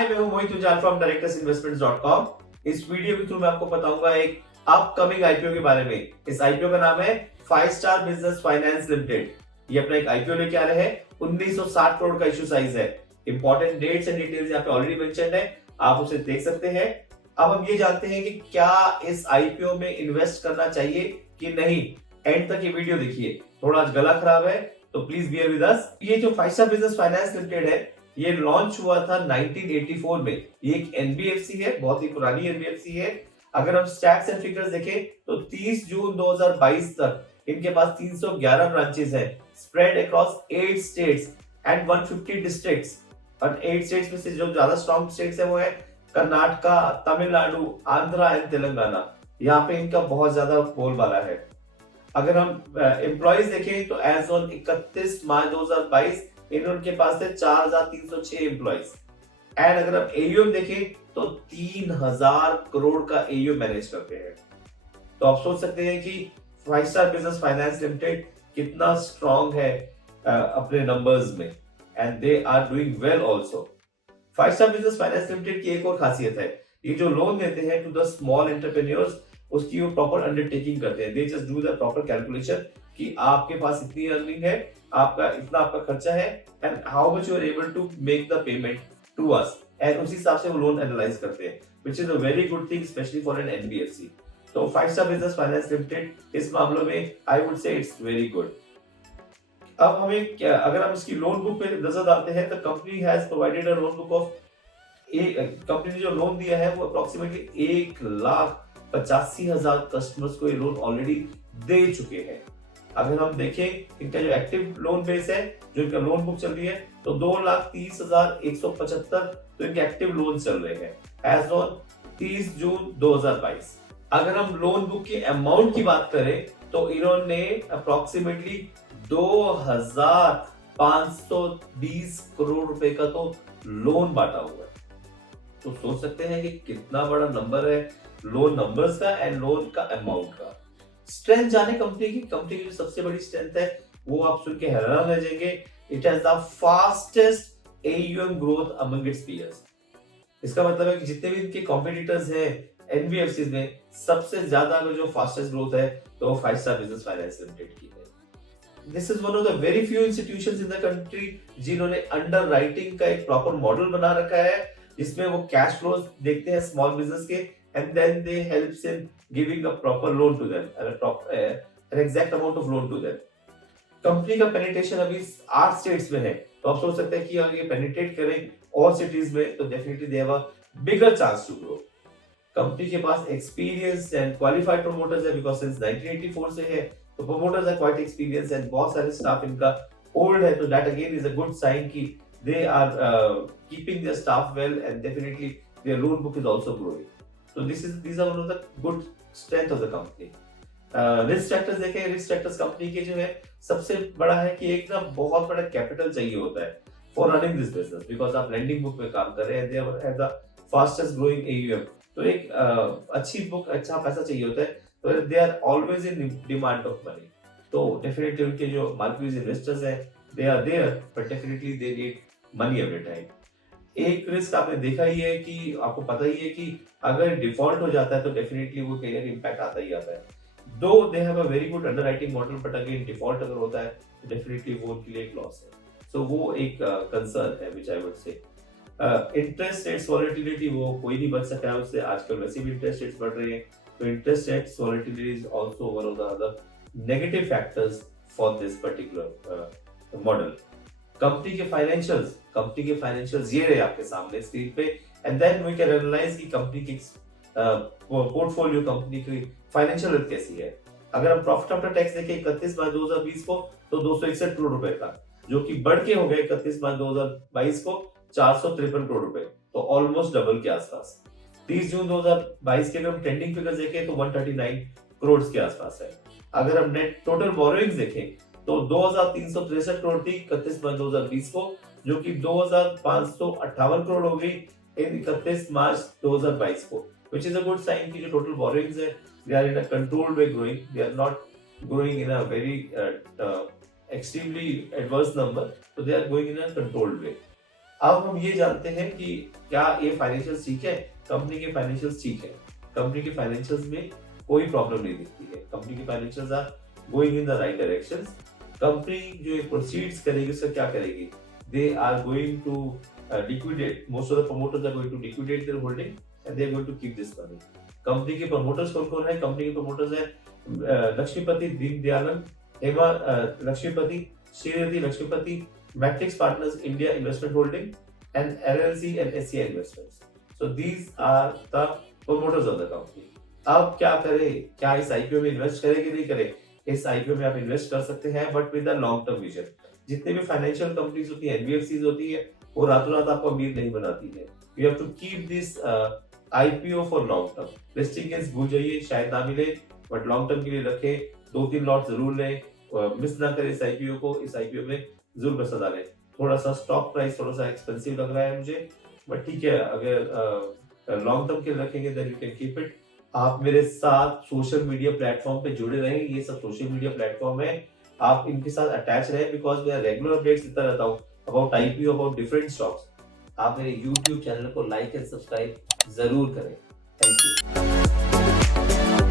हाय, मैं हूं मोहित उजाल from directorsinvestments.com। इस वीडियो के थ्रू मैं आपको बताऊंगा एक अपकमिंग आईपीओ के बारे में। इस आईपीओ का नाम है 5 स्टार बिजनेस फाइनेंस लिमिटेड। ये अपना एक आईपीओ लेके आ रहे हैं। 1960 करोड़ का इश्यू साइज है। इंपॉर्टेंट डेट्स एंड डिटेल्स यहाँ पे ऑलरेडी मेंशन है, आप उसे देख सकते हैं। अब हम ये जानते हैं कि क्या इस आईपीओ में इन्वेस्ट करना चाहिए कि नहीं। एंड तक ये वीडियो देखिए। थोड़ा आज गला खराब है तो प्लीज बियर विद अस। ये जो 5 स्टार बिजनेस फाइनेंस लिमिटेड है, ये लॉन्च हुआ था 1984 में। ये एक एनबीएफसी है, बहुत ही पुरानी एनबीएफसी है। अगर हम स्टैट्स एंड फिगर्स देखें तो 30 जून 2022 तक इनके पास 311 ब्रांचेस हैं, spread across 8 states and 150 districts. और 8 स्टेट्स में से जो ज्यादा स्ट्रॉन्ग स्टेट्स है वो है कर्नाटका, तमिलनाडु, आंध्रा एंड तेलंगाना। यहाँ पे इनका बहुत ज्यादा बोलबाला है। अगर हम एम्प्लॉइज देखें तो एज ऑन 31 मार्च 2022 इनके पास थे 4306 एम्प्लॉइज। एंड अगर हम एयूएम देखें तो 3000 करोड़ का एयूएम मैनेज करते हैं। तो आप सोच सकते हैं कि 5 स्टार बिजनेस फाइनेंस लिमिटेड कितना स्ट्रॉन्ग है अपने नंबर्स में। And they are doing well also. 5 star business finance limited की एक और खासियत है, ये जो लोन देते हैं टू द स्मॉल एंटरप्रेन्योर्स, उसकी वो प्रॉपर अंडरटेकिंग करते हैं। They just do the proper calculation कि आपके पास इतनी अर्निंग है, आपका इतना आपका खर्चा है and how much you are able to make the payment to us, and उसी हिसाब से वो लोन एनालाइज करते हैं, which is a very good thing specially for an NBFC. तो 5 स्टार बिजनेस फाइनेंस लिमिटेड इस मामलों में I would say it's very good. अब हमें अगर हम इसकी लोन बुक पे नजर डालते हैं तो company has provided a loan book of, company ने जो लोन दिया है वो अप्रोक्सीमेटली 1,85,000 कस्टमर्स को ये लोन ऑलरेडी दे चुके हैं। अगर हम देखें इनका जो एक्टिव लोन बेस है, जो इनका लोन बुक चल रही है, तो 2,30,175 तो इनके एक्टिव लोन चल रहे हैं एज ऑन 30 जून 2022। अगर हम लोन बुक की अमाउंट की बात करें तो इन्होंने अप्रोक्सीमेटली 2,520 करोड़ रुपए का तो लोन बांटा हुआ है। तो सोच सकते हैं कि कितना बड़ा नंबर है लोन नंबर्स का एंड लोन का अमाउंट का। स्ट्रेंथ जाने कंपनी की जो सबसे बड़ी स्ट्रेंथ है वो आप सुन के हैरान रह जाएंगे। It has the fastest AUM growth among its peers. इसका मतलब है कि जितने भी इनके कॉम्पिटिटर्स हैं एनबीएफसीज में, सबसे ज्यादा जो फास्टेस्ट ग्रोथ है तो वो 5 स्टार बिजनेस फाइनेंस लिमिटेड की है। This is one of the very few institutions in the country जिन्होंने अंडरराइटिंग का एक प्रॉपर मॉडल बना रखा है, जिसमें वो कैश फ्लोज देखते हैं स्मॉल बिजनेस के and then they helps in giving a proper loan to them and an exact amount of loan to them. Company का पेनिट्रेशन अभी 8 स्टेट्स में है, तो आप सोच सकते हैं कि अगर ये पेनिट्रेट करें और सिटीज में तो definitely they have a bigger chance to grow. Company के पास एक्सपीरियंस एंड क्वालिफाइड प्रोमोटर्स है, बिकॉज़ सिंस 1984 से है, तो promoters are quite experience and बहुत सारे स्टाफ इनका ओल्ड है। तो that again is a good sign कि they are keeping their staff well and definitely their loan book is also growing. So these are one of the good strength of the company. Risk factors देखें, risk factors company के जो है सबसे बड़ा है कि एक ना बहुत बड़ा कैपिटल चाहिए होता है for running this business, because आप लेंडिंग बुक में काम कर रहे हैं, they have the fastest growing AUM. तो एक अच्छी बुक, अच्छा पैसा चाहिए होता है, तो they are always in demand of money. तो डेफिनेटली उनके जो मार्केट इन्वेस्टर्स हैं they are there, but definitely they need money every time. एक रिस्क आपने देखा ही है कि आपको पता ही है कि अगर डिफॉल्ट हो जाता है तो डेफिनेटली वो कहीं ना कहीं इम्पैक्ट आता ही आता है। दो दे have a very good underwriting model, but again default अगर होता है तो डेफिनेटली वो उनके लिए एक लॉस है। सो वो एक कंसर्न है व्हिच आई वुड से। इंटरेस्ट रेट्स वॉलेटिलिटी वो कोई नहीं बच सका है उससे। आजकल वैसे भी इंटरेस्ट रेट्स बढ़ रहे हैं, तो interest rates volatility is also one of the other negative factors for this particular model. Company के फाइनेंशियल्स ये रहे आपके सामने स्क्रीन पे, and then we can analyse की कंपनी की पोर्टफोलियो, कंपनी की फाइनेंशियल हेल्थ कैसी है। अगर हम प्रॉफिट आफ्टर टैक्स देखें 31 मार्च 2020 को तो 261 करोड़ रुपए था, जो कि बढ़ के हो गए 31 मार्च 2022 को 453 करोड़ रुपए, तो ऑलमोस्ट डबल के आसपास। 30 जून 2022 के अगर हम ट्रेंडिंग फिगर्स देखें तो 139 करोड़ के आसपास है। अगर हम नेट टोटल बोरोइंग्स देखें तो 2,363 करोड़ थी 31 मार्च 2020 को, जो कि 2,558 करोड़ हो गई 31 मार्च 2022 को, which is a good sign कि जो टोटल बोरोइंग्स है they are in a controlled way growing, they are not growing in a very extremely adverse number, so they are going in a controlled way. अब हम ये जानते हैं कि क्या ये फाइनेंशियल ठीक है, कंपनी के फाइनेंशियल्स ठीक है, कंपनी के फाइनेंशियल्स में कोई प्रॉब्लम नहीं दिखती है, कंपनी के financials are going in the right direction. Company जो प्रोसीड्स करेगी उसका क्या करेगी, they are going to liquidate, most of the promoters are going to liquidate their holding and they are going to keep this money. Company के promoters कौन कौन है, company के प्रमोटर्स है Lakshmipathy Dheenadayalan, Hema Lakshmipathy, Srinidhi Lakshmipathy, matrix partners India investment holding and LLC and SCI investments. So these are the promoters of the company. अब क्या करे, क्या इस आईपीओ में इन्वेस्ट करे कि नहीं करे? इस आईपीओ में आप इन्वेस्ट कर सकते हैं but with a long term vision. जितने भी फाइनेंशियल कंपनीज होती है, एनबीएफसीज होती है, वो रातों रात आपको अमीर नहीं बनाती है। You have to keep this IPO for long term. Listing gains भूल जाइए, शायद ना मिले, बट लॉन्ग टर्म के लिए रखें, 2-3 लॉट जरूर लें, मिस ना करें इस आईपीओ को, इस आईपीओ में जरूर पैसा डालें। थोड़ा सा स्टॉक प्राइस थोड़ा सा एक्सपेंसिव लग रहा है मुझे, बट ठीक है, अगर लॉन्ग टर्म के लिए रखेंगे then you can keep it. आप मेरे साथ सोशल मीडिया प्लेटफॉर्म पे जुड़े रहें, ये सब सोशल मीडिया प्लेटफॉर्म है, आप इनके साथ अटैच रहे, बिकॉज मैं रेगुलर अपडेट्स देता रहता हूँ about IPO, about different stocks. आप मेरे यूट्यूब चैनल को लाइक एंड सब्सक्राइब जरूर करें। Thank you.